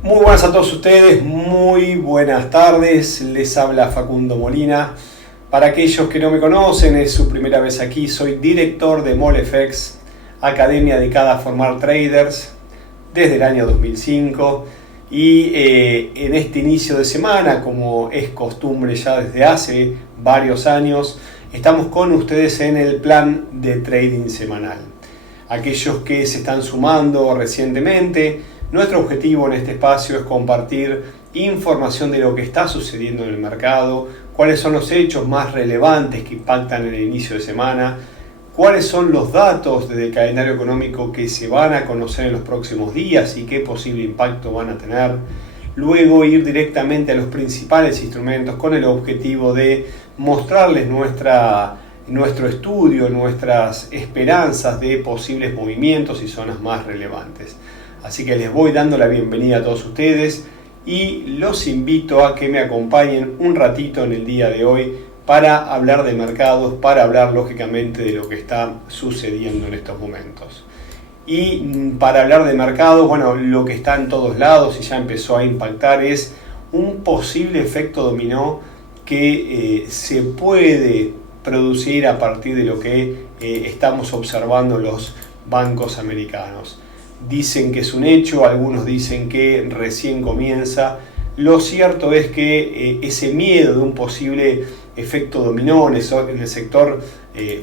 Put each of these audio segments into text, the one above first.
Muy buenas a todos ustedes, muy buenas tardes, les habla Facundo Molina. Para aquellos que no me conocen, es su primera vez aquí, soy director de MolFX, academia dedicada a formar traders desde el año 2005 y en este inicio de semana, como es costumbre ya desde hace varios años, estamos con ustedes en el plan de trading semanal. Aquellos que se están sumando recientemente, nuestro objetivo en este espacio es compartir información de lo que está sucediendo en el mercado, cuáles son los hechos más relevantes que impactan en el inicio de semana, cuáles son los datos del calendario económico que se van a conocer en los próximos días y qué posible impacto van a tener. Luego ir directamente a los principales instrumentos con el objetivo de mostrarles nuestro estudio, nuestras esperanzas de posibles movimientos y zonas más relevantes. Así que les voy dando la bienvenida a todos ustedes y los invito a que me acompañen un ratito en el día de hoy para hablar de mercados, para hablar lógicamente de lo que está sucediendo en estos momentos. Y para hablar de mercados, bueno, lo que está en todos lados y ya empezó a impactar es un posible efecto dominó que se puede producir a partir de lo que estamos observando los bancos americanos. Dicen que es un hecho, algunos dicen que recién comienza. Lo cierto es que ese miedo de un posible efecto dominó en el sector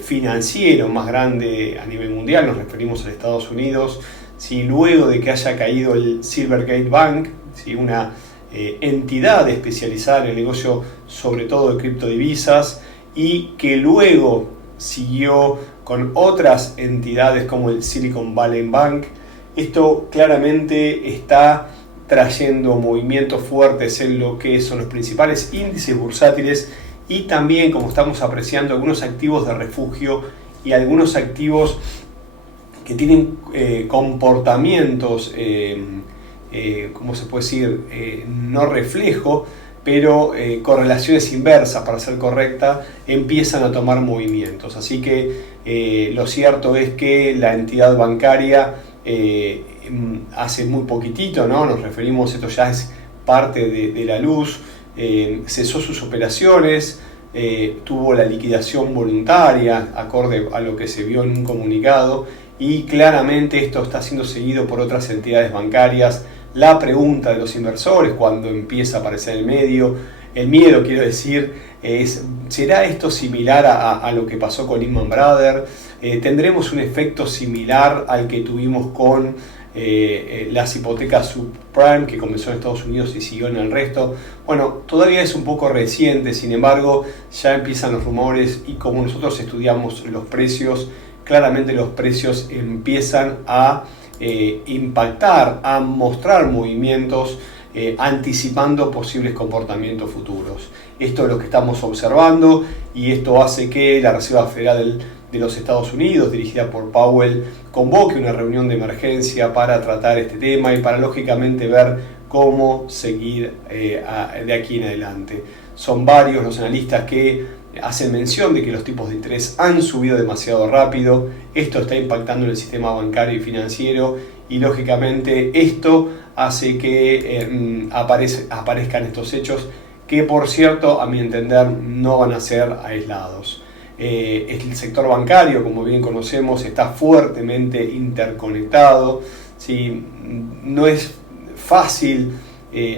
financiero más grande a nivel mundial, nos referimos a Estados Unidos, ¿sí? Luego de que haya caído el Silvergate Bank, ¿sí? Una entidad especializada en el negocio sobre todo de criptodivisas, y que luego siguió con otras entidades como el Silicon Valley Bank. Esto claramente está trayendo movimientos fuertes en lo que son los principales índices bursátiles y también, como estamos apreciando, algunos activos de refugio y algunos activos que tienen comportamientos, ¿cómo se puede decir? No reflejo, pero correlaciones inversas, para ser correcta, empiezan a tomar movimientos. Así que lo cierto es que la entidad bancaria hace muy poquitito, ¿no? Nos referimos, esto ya es parte de la luz, cesó sus operaciones, tuvo la liquidación voluntaria, acorde a lo que se vio en un comunicado, y claramente esto está siendo seguido por otras entidades bancarias. La pregunta de los inversores cuando empieza a aparecer el miedo quiero decir, es: ¿será esto similar a lo que pasó con Lehman Brothers? ¿Tendremos un efecto similar al que tuvimos con las hipotecas subprime, que comenzó en Estados Unidos y siguió en el resto? Bueno, todavía es un poco reciente, sin embargo, ya empiezan los rumores y como nosotros estudiamos los precios, claramente los precios empiezan a impactar, a mostrar movimientos anticipando posibles comportamientos futuros. Esto es lo que estamos observando y esto hace que la Reserva Federal de los Estados Unidos, dirigida por Powell, convoque una reunión de emergencia para tratar este tema y para lógicamente ver cómo seguir de aquí en adelante. Son varios los analistas que hacen mención de que los tipos de interés han subido demasiado rápido. Esto está impactando en el sistema bancario y financiero y lógicamente esto hace que aparezcan estos hechos que, por cierto, a mi entender no van a ser aislados. El sector bancario, como bien conocemos, está fuertemente interconectado, ¿sí? No es fácil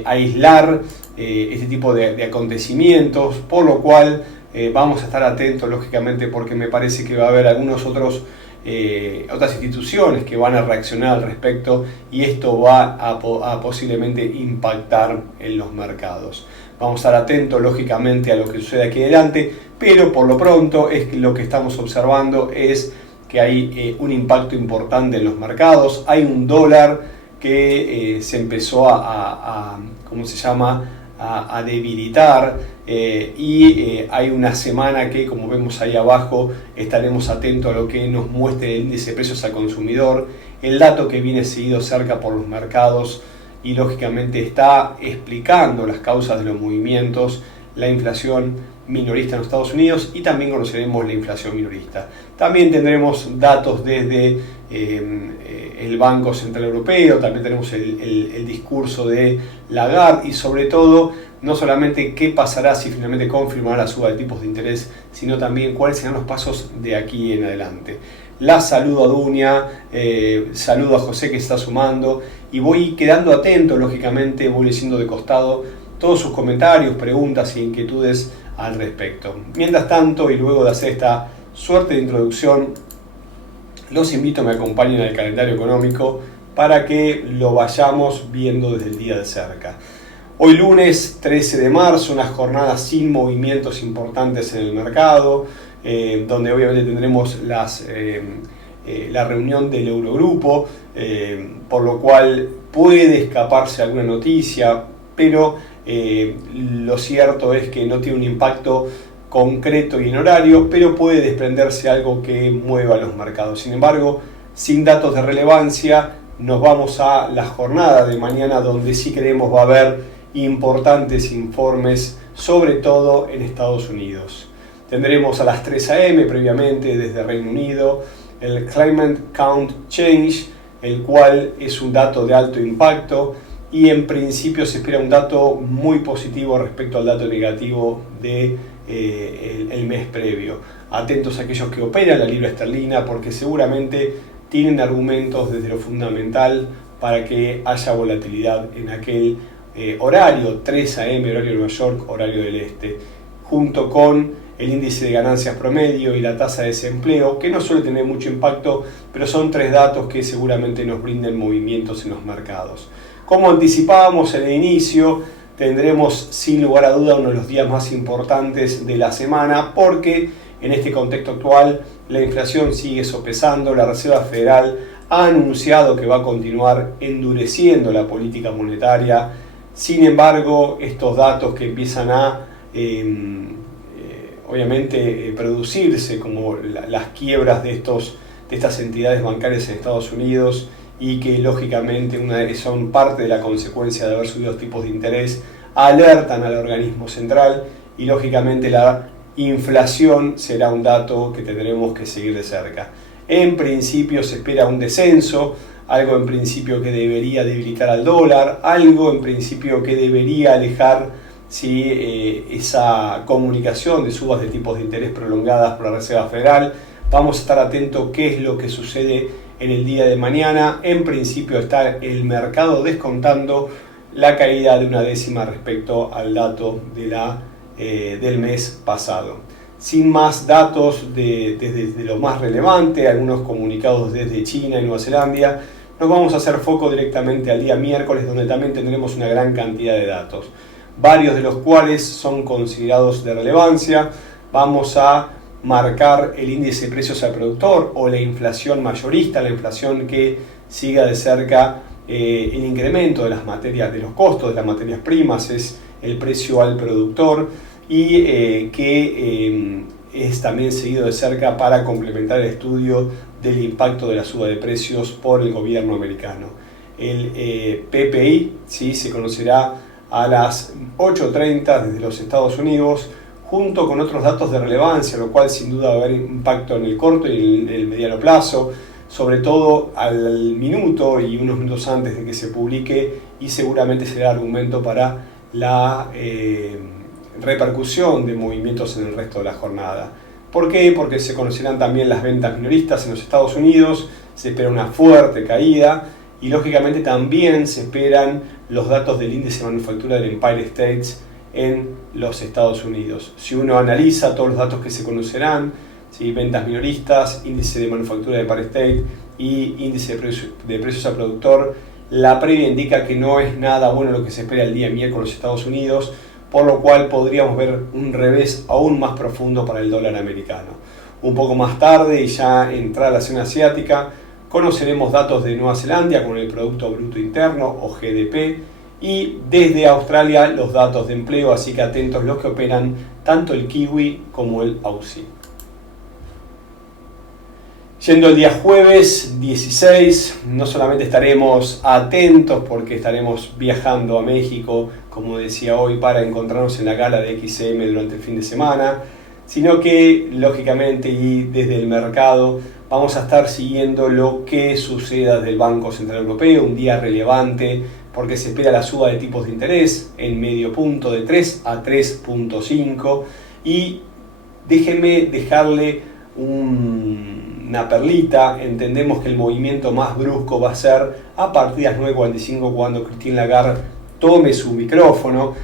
aislar este tipo de acontecimientos, por lo cual vamos a estar atentos, lógicamente, porque me parece que va a haber otras instituciones que van a reaccionar al respecto y esto va a posiblemente impactar en los mercados. Vamos a estar atentos, lógicamente, a lo que sucede aquí adelante, pero por lo pronto lo que estamos observando es que hay un impacto importante en los mercados. Hay un dólar que se empezó a debilitar y hay una semana que, como vemos ahí abajo, estaremos atentos a lo que nos muestre el índice de precios al consumidor, el dato que viene seguido cerca por los mercados y lógicamente está explicando las causas de los movimientos, la inflación minorista en los Estados Unidos y también conoceremos la inflación minorista. También tendremos datos desde el Banco Central Europeo, también tenemos el discurso de Lagarde y sobre todo no solamente qué pasará si finalmente confirmará la suba de tipos de interés, sino también cuáles serán los pasos de aquí en adelante. La saludo a Dunia, saludo a José que está sumando y voy quedando atento, lógicamente voy leyendo de costado todos sus comentarios, preguntas e inquietudes al respecto. Mientras tanto, y luego de hacer esta suerte de introducción, los invito a que me acompañen al calendario económico para que lo vayamos viendo desde el día de cerca. Hoy lunes 13 de marzo, unas jornadas sin movimientos importantes en el mercado, donde obviamente tendremos la reunión del Eurogrupo, por lo cual puede escaparse alguna noticia, pero lo cierto es que no tiene un impacto concreto y en horario, pero puede desprenderse algo que mueva los mercados. Sin embargo, sin datos de relevancia, nos vamos a la jornada de mañana, donde sí creemos va a haber importantes informes, sobre todo en Estados Unidos. Tendremos a las 3 a.m. previamente desde Reino Unido el Climate Count Change, el cual es un dato de alto impacto y en principio se espera un dato muy positivo respecto al dato negativo de el mes previo. Atentos a aquellos que operan la libra esterlina porque seguramente tienen argumentos desde lo fundamental para que haya volatilidad en aquel horario 3 a.m. horario de Nueva York, horario del este, junto con el índice de ganancias promedio y la tasa de desempleo, que no suele tener mucho impacto, pero son tres datos que seguramente nos brinden movimientos en los mercados. Como anticipábamos en el inicio, tendremos sin lugar a duda uno de los días más importantes de la semana, porque en este contexto actual la inflación sigue sopesando, la Reserva Federal ha anunciado que va a continuar endureciendo la política monetaria. Sin embargo, estos datos que empiezan a obviamente producirse como las quiebras de estas entidades bancarias en Estados Unidos y que lógicamente son parte de la consecuencia de haber subido los tipos de interés, alertan al organismo central y lógicamente la inflación será un dato que tendremos que seguir de cerca. En principio se espera un descenso, algo en principio que debería debilitar al dólar, algo en principio que debería alejar esa comunicación de subas de tipos de interés prolongadas por la Reserva Federal. Vamos a estar atentos qué es lo que sucede en el día de mañana. En principio está el mercado descontando la caída de 0,1 respecto al dato del mes pasado. Sin más datos desde lo más relevante, algunos comunicados desde China y Nueva Zelanda, nos vamos a hacer foco directamente al día miércoles, donde también tendremos una gran cantidad de datos, varios de los cuales son considerados de relevancia. Vamos a marcar el índice de precios al productor o la inflación mayorista, la inflación que siga de cerca el incremento de las materias, de los costos de las materias primas, es el precio al productor y que es también seguido de cerca para complementar el estudio del impacto de la suba de precios por el gobierno americano. El PPI se conocerá a las 8:30 desde los Estados Unidos, junto con otros datos de relevancia, lo cual sin duda va a haber impacto en el corto y en el mediano plazo, sobre todo al minuto y unos minutos antes de que se publique, y seguramente será argumento para la repercusión de movimientos en el resto de la jornada. ¿Por qué? Porque se conocerán también las ventas minoristas en los Estados Unidos, se espera una fuerte caída y lógicamente también se esperan los datos del índice de manufactura del Empire State en los Estados Unidos. Si uno analiza todos los datos que se conocerán, ventas minoristas, índice de manufactura del Empire State y índice de precios al productor, la previa indica que no es nada bueno lo que se espera el día miércoles en los Estados Unidos, por lo cual podríamos ver un revés aún más profundo para el dólar americano. Un poco más tarde, y ya entrar a la zona asiática, conoceremos datos de Nueva Zelanda con el Producto Bruto Interno o GDP, y desde Australia los datos de empleo, así que atentos los que operan tanto el kiwi como el aussie. Yendo el día jueves 16, no solamente estaremos atentos porque estaremos viajando a México, como decía hoy, para encontrarnos en la gala de XM durante el fin de semana, sino que lógicamente y desde el mercado vamos a estar siguiendo lo que suceda del Banco Central Europeo, un día relevante porque se espera la suba de tipos de interés en medio punto de 3 a 3.5 y déjenme dejarle una perlita. Entendemos que el movimiento más brusco va a ser a partir de las 9:45 cuando Christine Lagarde tome su micrófono.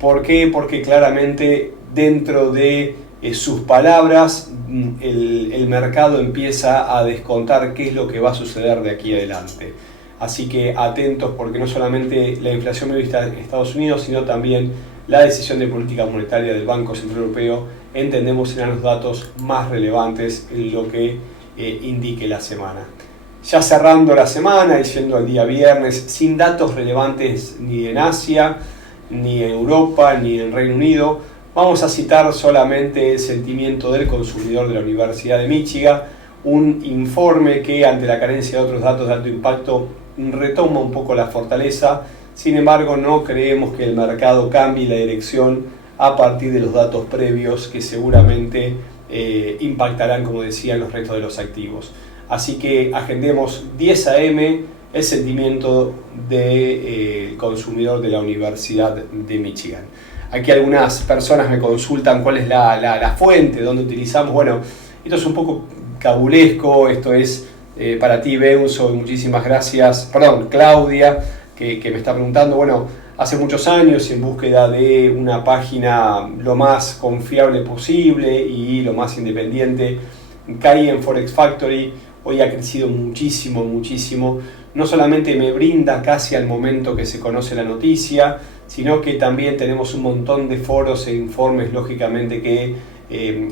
¿Por qué? Porque claramente dentro de sus palabras el mercado empieza a descontar qué es lo que va a suceder de aquí adelante. Así que atentos porque no solamente la inflación prevista en Estados Unidos, sino también la decisión de política monetaria del Banco Central Europeo, entendemos serán los datos más relevantes en lo que indique la semana. Ya cerrando la semana y siendo el día viernes, sin datos relevantes ni en Asia, ni en Europa, ni en Reino Unido, vamos a citar solamente el sentimiento del consumidor de la Universidad de Michigan, un informe que ante la carencia de otros datos de alto impacto retoma un poco la fortaleza. Sin embargo, no creemos que el mercado cambie la dirección a partir de los datos previos que seguramente impactarán, como decía, los restos de los activos. Así que agendemos 10 a.m. el sentimiento del consumidor de la Universidad de Michigan. Aquí algunas personas me consultan cuál es la fuente, dónde utilizamos. Bueno, esto es un poco cabulesco, esto es para ti, Beunso, y muchísimas gracias. Perdón, Claudia, que me está preguntando. Bueno, hace muchos años en búsqueda de una página lo más confiable posible y lo más independiente, caí en Forex Factory. Hoy ha crecido muchísimo, muchísimo. No solamente me brinda casi al momento que se conoce la noticia, sino que también tenemos un montón de foros e informes, lógicamente, que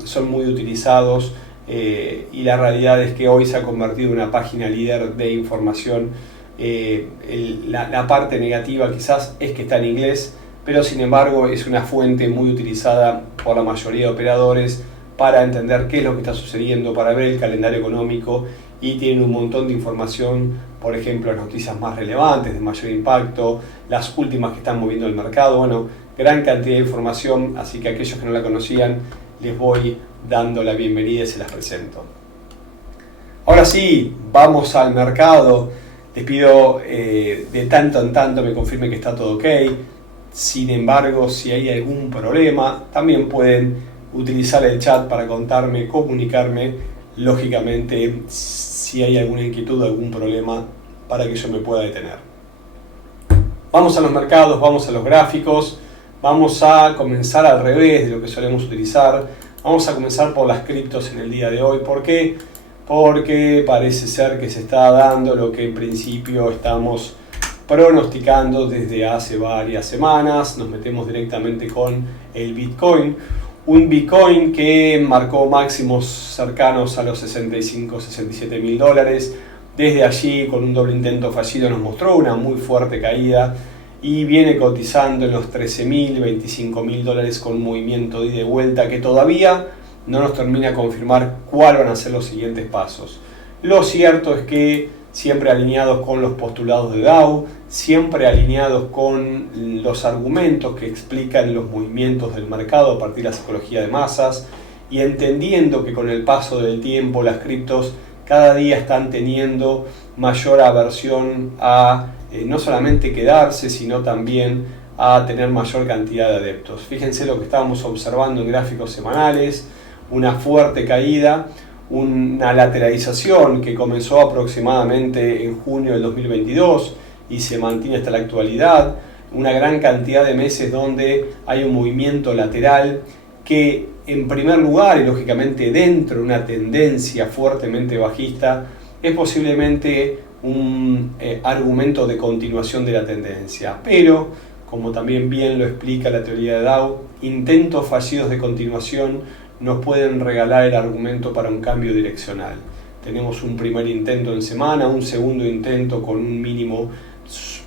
son muy utilizados. Y la realidad es que hoy se ha convertido en una página líder de información. La parte negativa quizás es que está en inglés, pero sin embargo es una fuente muy utilizada por la mayoría de operadores para entender qué es lo que está sucediendo, para ver el calendario económico, y tienen un montón de información, por ejemplo, las noticias más relevantes, de mayor impacto, las últimas que están moviendo el mercado. Bueno, gran cantidad de información, así que a aquellos que no la conocían les voy dando la bienvenida y se las presento. Ahora sí, vamos al mercado. Les pido de tanto en tanto me confirmen que está todo ok. Sin embargo, si hay algún problema, también pueden utilizar el chat para contarme, comunicarme, lógicamente, si hay alguna inquietud, algún problema, para que yo me pueda detener. Vamos a los mercados, vamos a los gráficos. Vamos a comenzar al revés de lo que solemos utilizar. Vamos a comenzar por las criptos en el día de hoy. ¿Por qué? Porque parece ser que se está dando lo que en principio estamos pronosticando desde hace varias semanas. Nos metemos directamente con el Bitcoin. Un Bitcoin que marcó máximos cercanos a los 65-67 mil dólares. Desde allí, con un doble intento fallido, nos mostró una muy fuerte caída y viene cotizando en los 13.000, 25.000 dólares con un movimiento de ida y vuelta que todavía no nos termina de confirmar cuáles van a ser los siguientes pasos. Lo cierto es que siempre alineados con los postulados de Dow, siempre alineados con los argumentos que explican los movimientos del mercado a partir de la psicología de masas, y entendiendo que con el paso del tiempo las criptos cada día están teniendo mayor aversión a no solamente quedarse, sino también a tener mayor cantidad de adeptos. Fíjense lo que estábamos observando en gráficos semanales: una fuerte caída, una lateralización que comenzó aproximadamente en junio del 2022 y se mantiene hasta la actualidad, una gran cantidad de meses donde hay un movimiento lateral que, en primer lugar y lógicamente dentro de una tendencia fuertemente bajista, es posiblemente un argumento de continuación de la tendencia. Pero, como también bien lo explica la teoría de Dow, intentos fallidos de continuación nos pueden regalar el argumento para un cambio direccional. Tenemos un primer intento en semana, un segundo intento con un mínimo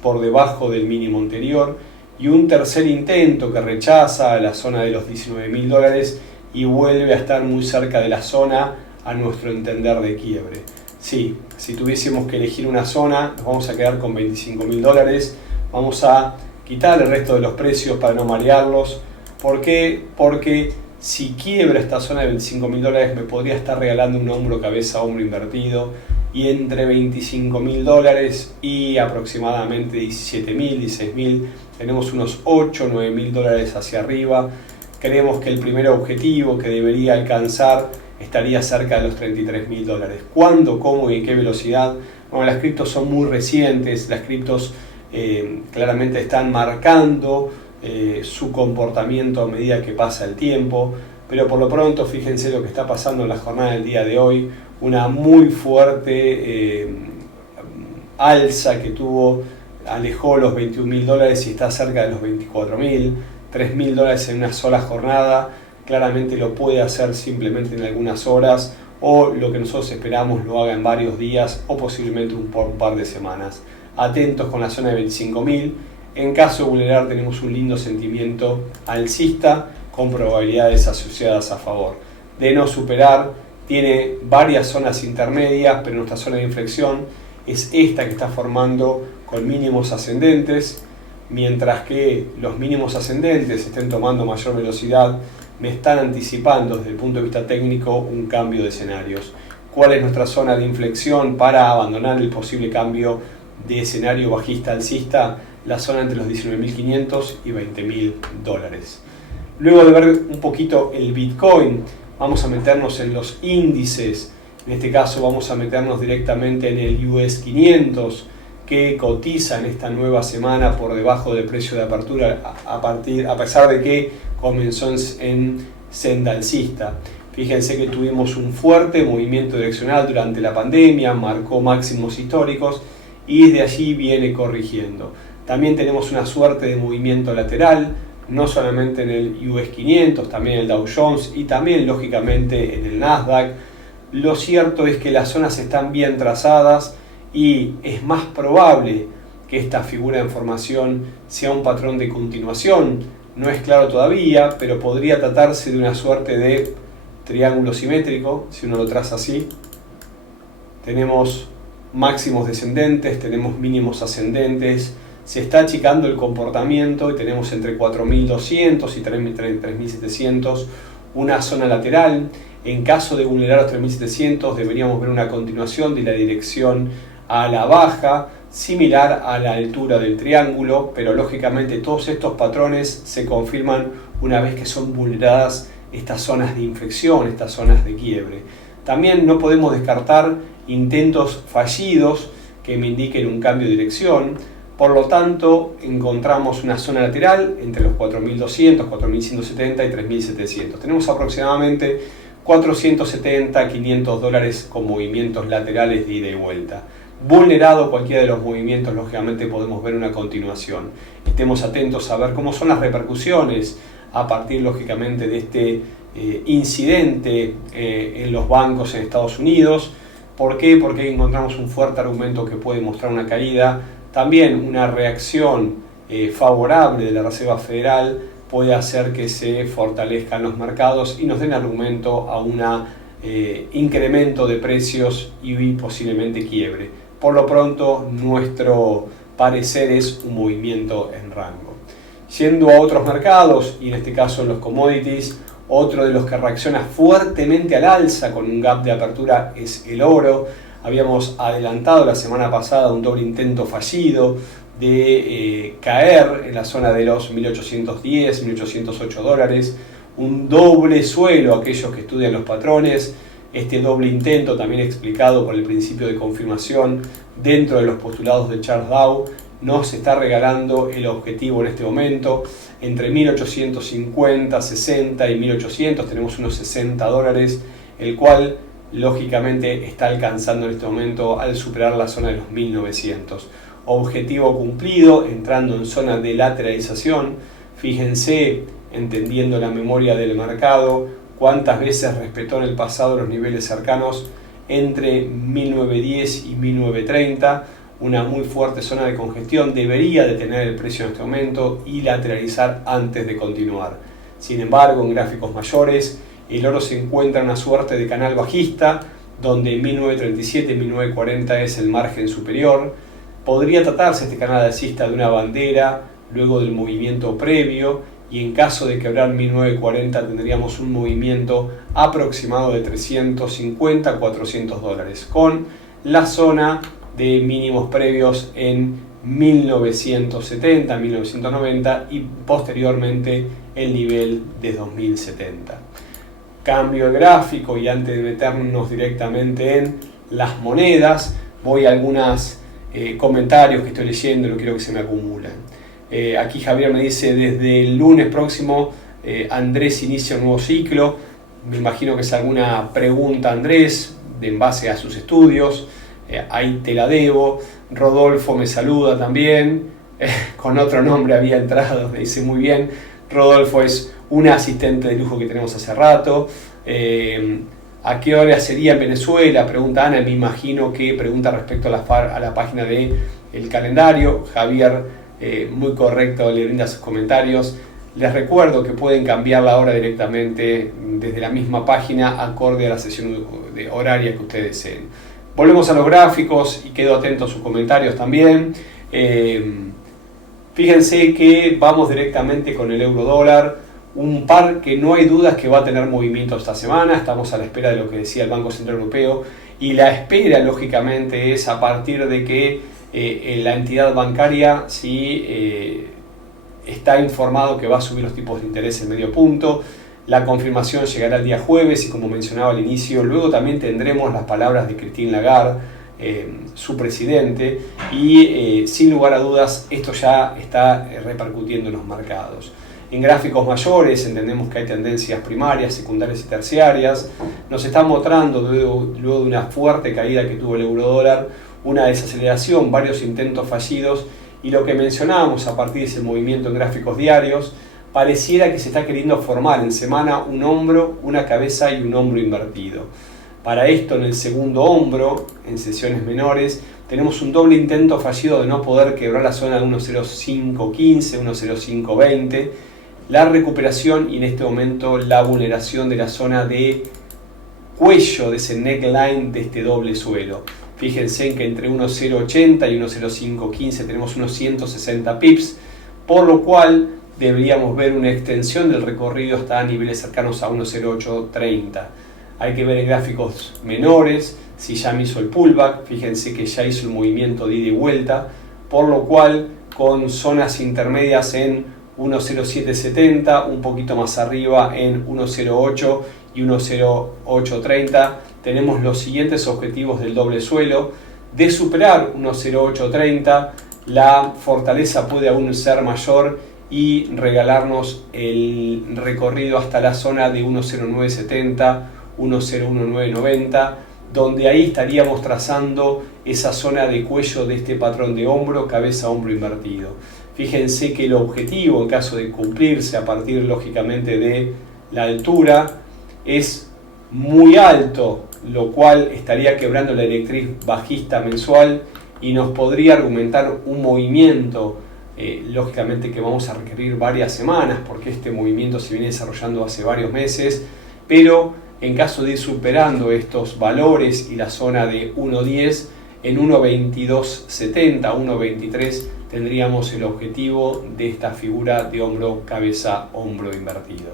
por debajo del mínimo anterior y un tercer intento que rechaza la zona de los 19.000 dólares y vuelve a estar muy cerca de la zona a nuestro entender de quiebre. Sí, si tuviésemos que elegir una zona, nos vamos a quedar con $25.000. Vamos a quitar el resto de los precios para no marearlos. ¿Por qué? Porque si quiebra esta zona de $25.000, me podría estar regalando un hombro, cabeza, hombro invertido. Y entre $25.000 y aproximadamente $17.000, $16.000, tenemos unos $8.000 o $9.000 hacia arriba. Creemos que el primer objetivo que debería alcanzar estaría cerca de los $33.000. ¿Cuándo, cómo y en qué velocidad? Bueno, las criptos son muy recientes, las criptos claramente están marcando su comportamiento a medida que pasa el tiempo, pero por lo pronto fíjense lo que está pasando en la jornada del día de hoy, una muy fuerte alza que tuvo, alejó los $21.000 y está cerca de los $24.000, $3.000 en una sola jornada. Claramente lo puede hacer simplemente en algunas horas, o lo que nosotros esperamos lo haga en varios días o posiblemente un par de semanas. Atentos con la zona de $25.000. En caso de vulnerar tenemos un lindo sentimiento alcista con probabilidades asociadas a favor. De no superar, tiene varias zonas intermedias, pero nuestra zona de inflexión es esta que está formando con mínimos ascendentes. Mientras que los mínimos ascendentes estén tomando mayor velocidad, me están anticipando desde el punto de vista técnico un cambio de escenarios. ¿Cuál es nuestra zona de inflexión para abandonar el posible cambio de escenario bajista alcista? La zona entre los $19.500 y $20.000. Luego de ver un poquito el Bitcoin, vamos a meternos en los índices. En este caso vamos a meternos directamente en el US 500, que cotiza en esta nueva semana por debajo del precio de apertura, a pesar de que comenzó en senda alcista. Fíjense que tuvimos un fuerte movimiento direccional durante la pandemia, marcó máximos históricos y desde allí viene corrigiendo. También tenemos una suerte de movimiento lateral, no solamente en el US 500, también en el Dow Jones y también lógicamente en el Nasdaq. Lo cierto es que las zonas están bien trazadas y es más probable que esta figura de formación sea un patrón de continuación. No es claro todavía, pero podría tratarse de una suerte de triángulo simétrico, si uno lo traza así. Tenemos máximos descendentes, tenemos mínimos ascendentes, se está achicando el comportamiento y tenemos entre 4.200 y 3.700 una zona lateral. En caso de vulnerar los 3.700 deberíamos ver una continuación de la dirección a la baja, similar a la altura del triángulo, pero lógicamente todos estos patrones se confirman una vez que son vulneradas estas zonas de inflexión, estas zonas de quiebre. También no podemos descartar intentos fallidos que me indiquen un cambio de dirección. Por lo tanto, encontramos una zona lateral entre los 4.200, 4.170 y 3.700. Tenemos aproximadamente $470, $500 con movimientos laterales de ida y vuelta. Vulnerado cualquiera de los movimientos, lógicamente podemos ver una continuación. Estemos atentos a ver cómo son las repercusiones a partir, lógicamente, de este incidente en los bancos en Estados Unidos. ¿Por qué? Porque encontramos un fuerte argumento que puede mostrar una caída. También una reacción favorable de la Reserva Federal puede hacer que se fortalezcan los mercados y nos den argumento a un incremento de precios y posiblemente quiebre. Por lo pronto, nuestro parecer es un movimiento en rango. Yendo a otros mercados, y en este caso los commodities, otro de los que reacciona fuertemente al alza con un gap de apertura es el oro. Habíamos adelantado la semana pasada un doble intento fallido de caer en la zona de los 1.810, 1.808 dólares. Un doble suelo, aquellos que estudian los patrones. Este doble intento, también explicado por el principio de confirmación dentro de los postulados de Charles Dow, nos está regalando el objetivo en este momento. Entre 1.850, 60 y 1.800 tenemos unos 60 dólares, el cual lógicamente está alcanzando en este momento al superar la zona de los 1900. Objetivo cumplido, entrando en zona de lateralización. Fíjense, entendiendo la memoria del mercado, cuántas veces respetó en el pasado los niveles cercanos entre 1910 y 1930. Una muy fuerte zona de congestión, debería detener el precio en este momento y lateralizar antes de continuar. Sin embargo, en gráficos mayores, el oro se encuentra en una suerte de canal bajista, donde 1937 y 1940 es el margen superior. Podría tratarse este canal alcista de una bandera luego del movimiento previo, y en caso de quebrar 1940 tendríamos un movimiento aproximado de 350 a 400 dólares, con la zona de mínimos previos en 1970, 1990 y posteriormente el nivel de 2070. Cambio de gráfico, y antes de meternos directamente en las monedas, voy a algunos comentarios que estoy leyendo y no quiero que se me acumulen. Aquí Javier me dice: desde el lunes próximo Andrés inicia un nuevo ciclo. Me imagino que es alguna pregunta, Andrés, en base a sus estudios. Ahí te la debo. Rodolfo me saluda también, con otro nombre había entrado, me dice muy bien. Rodolfo es un asistente de lujo que tenemos hace rato. ¿A qué hora sería en Venezuela? Pregunta Ana. Me imagino que pregunta respecto a la página del calendario. Javier, muy correcto, le brinda sus comentarios. Les recuerdo que pueden cambiar la hora directamente desde la misma página, acorde a la sesión horaria que ustedes deseen. Volvemos a los gráficos y quedo atento a sus comentarios también. Fíjense que vamos directamente con el euro dólar, un par que no hay dudas que va a tener movimiento esta semana. Estamos a la espera de lo que decía el Banco Central Europeo, y la espera lógicamente es a partir de que la entidad bancaria está informado que va a subir los tipos de interés en medio punto. La confirmación llegará el día jueves, y como mencionaba al inicio, luego también tendremos las palabras de Christine Lagarde, su presidente, y sin lugar a dudas esto ya está repercutiendo en los mercados. En gráficos mayores entendemos que hay tendencias primarias, secundarias y terciarias. Nos está mostrando luego de una fuerte caída que tuvo el euro dólar, una desaceleración, varios intentos fallidos, y lo que mencionábamos a partir de ese movimiento en gráficos diarios, pareciera que se está queriendo formar en semana un hombro, una cabeza y un hombro invertido. Para esto, en el segundo hombro, en sesiones menores, tenemos un doble intento fallido de no poder quebrar la zona de 1.0515, 1.0520, la recuperación y en este momento la vulneración de la zona de cuello, de ese neckline de este doble suelo. Fíjense en que entre 1.080 y 1.0515 tenemos unos 160 pips, por lo cual deberíamos ver una extensión del recorrido hasta niveles cercanos a 1.0830. Hay que ver en gráficos menores si ya me hizo el pullback. Fíjense que ya hizo el movimiento de ida y vuelta, por lo cual con zonas intermedias en 1.0770, un poquito más arriba en 1.08 y 1.0830 tenemos los siguientes objetivos del doble suelo. De superar 1.0830, la fortaleza puede aún ser mayor y regalarnos el recorrido hasta la zona de 1.0970, 1.01990, donde ahí estaríamos trazando esa zona de cuello de este patrón de hombro, cabeza, hombro invertido. Fíjense que el objetivo, en caso de cumplirse a partir lógicamente de la altura, es muy alto, lo cual estaría quebrando la directriz bajista mensual y nos podría argumentar un movimiento lógicamente que vamos a requerir varias semanas, porque este movimiento se viene desarrollando hace varios meses, pero en caso de ir superando estos valores y la zona de 1.10, en 1.2270, 1.23 tendríamos el objetivo de esta figura de hombro, cabeza, hombro invertido.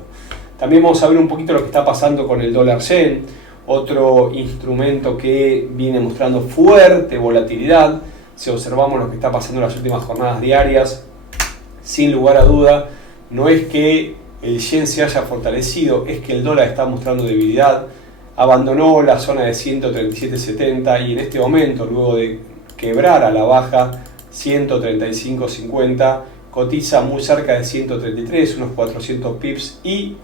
También vamos a ver un poquito lo que está pasando con el dólar yen, otro instrumento que viene mostrando fuerte volatilidad. Si observamos lo que está pasando en las últimas jornadas diarias, sin lugar a duda, no es que el yen se haya fortalecido, es que el dólar está mostrando debilidad. Abandonó la zona de 137.70 y en este momento, luego de quebrar a la baja 135.50, cotiza muy cerca de 133, unos 400 pips, y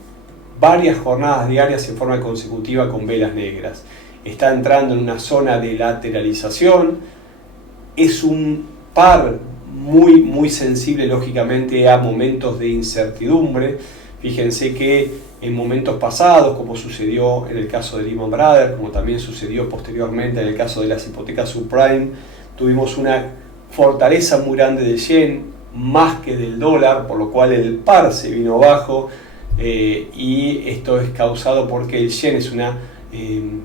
varias jornadas diarias en forma consecutiva con velas negras. Está entrando en una zona de lateralización. Es un par muy sensible lógicamente a momentos de incertidumbre. Fíjense que en momentos pasados, como sucedió en el caso de Lehman Brothers, como también sucedió posteriormente en el caso de las hipotecas subprime, tuvimos una fortaleza muy grande del yen, más que del dólar, por lo cual el par se vino abajo. y esto es causado porque el yen es una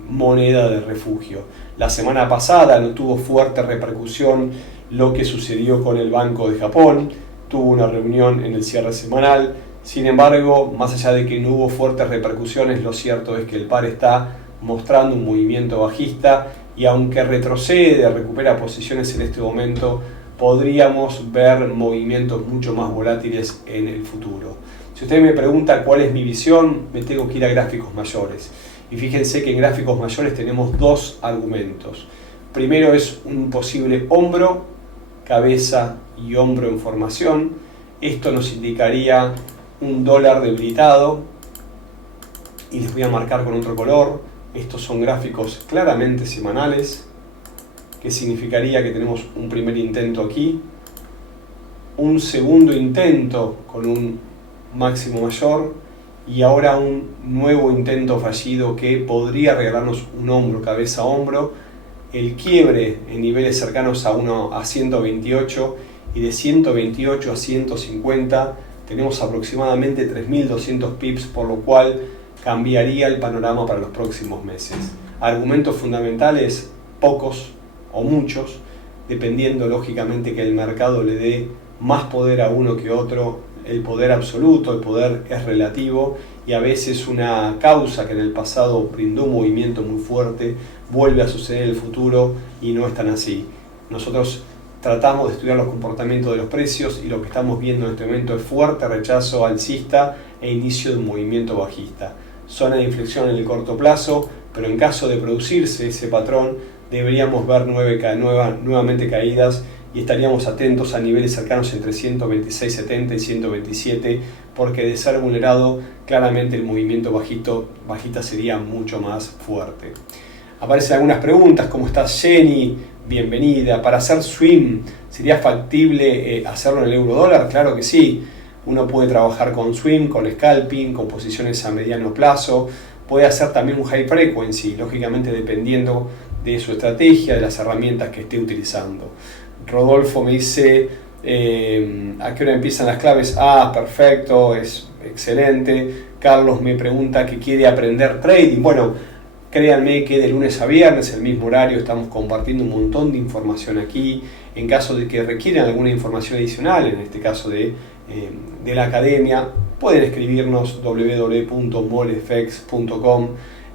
moneda de refugio. La semana pasada no tuvo fuerte repercusión lo que sucedió con el Banco de Japón, tuvo una reunión en el cierre semanal. Sin embargo, más allá de que no hubo fuertes repercusiones, lo cierto es que el par está mostrando un movimiento bajista y aunque retrocede, recupera posiciones en este momento, podríamos ver movimientos mucho más volátiles en el futuro. Si usted me pregunta cuál es mi visión, me tengo que ir a gráficos mayores. Y fíjense que en gráficos mayores tenemos dos argumentos. Primero es un posible hombro, cabeza y hombro en formación. Esto nos indicaría un dólar debilitado. Y les voy a marcar con otro color. Estos son gráficos claramente semanales, que significaría que tenemos un primer intento aquí, un segundo intento con un máximo mayor y ahora un nuevo intento fallido que podría regalarnos un hombro, cabeza a hombro, el quiebre en niveles cercanos a 128 y de 128 a 150 tenemos aproximadamente 3.200 pips, por lo cual cambiaría el panorama para los próximos meses. Argumentos fundamentales, pocos o muchos, dependiendo lógicamente que el mercado le dé más poder a uno que otro. El poder absoluto, el poder es relativo y a veces una causa que en el pasado brindó un movimiento muy fuerte vuelve a suceder en el futuro y no es tan así. Nosotros tratamos de estudiar los comportamientos de los precios y lo que estamos viendo en este momento es fuerte rechazo alcista e inicio de un movimiento bajista. Zona de inflexión en el corto plazo, pero en caso de producirse ese patrón deberíamos ver nuevamente caídas y estaríamos atentos a niveles cercanos entre 126.70 y 127, porque de ser vulnerado claramente el movimiento bajista sería mucho más fuerte. Aparecen algunas preguntas. ¿Cómo estás, Jenny? Bienvenida. Para hacer swing, ¿sería factible hacerlo en el euro dólar? Claro que sí. Uno puede trabajar con swing, con scalping, con posiciones a mediano plazo. Puede hacer también un high frequency, lógicamente dependiendo de su estrategia, de las herramientas que esté utilizando. Rodolfo me dice, ¿a qué hora empiezan las claves? Perfecto, es excelente. Carlos me pregunta que quiere aprender trading. Bueno, créanme que de lunes a viernes, el mismo horario, estamos compartiendo un montón de información aquí. En caso de que requieran alguna información adicional, en este caso de la academia, pueden escribirnos www.molefx.com,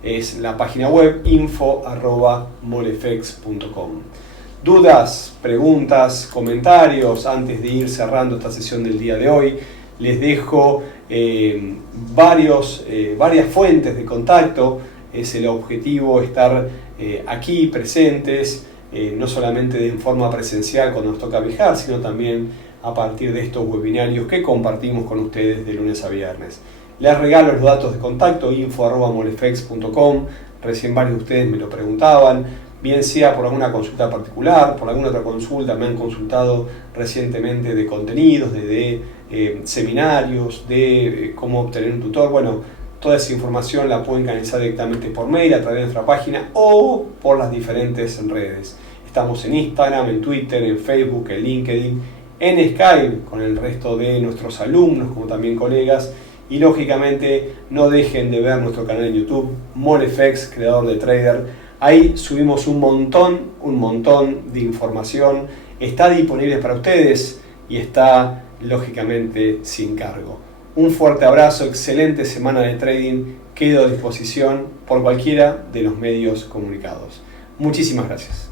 es la página web, info@molefx.com. Dudas, preguntas, comentarios. Antes de ir cerrando esta sesión del día de hoy, les dejo varias fuentes de contacto. Es el objetivo estar aquí presentes, no solamente en forma presencial cuando nos toca viajar, sino también a partir de estos webinarios que compartimos con ustedes de lunes a viernes. Les regalo los datos de contacto, info@molefx.com. Recién varios de ustedes me lo preguntaban, bien sea por alguna consulta particular, por alguna otra consulta. Me han consultado recientemente de contenidos, de seminarios, de cómo obtener un tutor. Bueno, toda esa información la pueden canalizar directamente por mail a través de nuestra página o por las diferentes redes. Estamos en Instagram, en Twitter, en Facebook, en LinkedIn, en Skype con el resto de nuestros alumnos como también colegas. Y lógicamente no dejen de ver nuestro canal en YouTube, Molefx, creador de Trader. Ahí subimos un montón de información. Está disponible para ustedes y está lógicamente sin cargo. Un fuerte abrazo, excelente semana de trading. Quedo a disposición por cualquiera de los medios comunicados. Muchísimas gracias.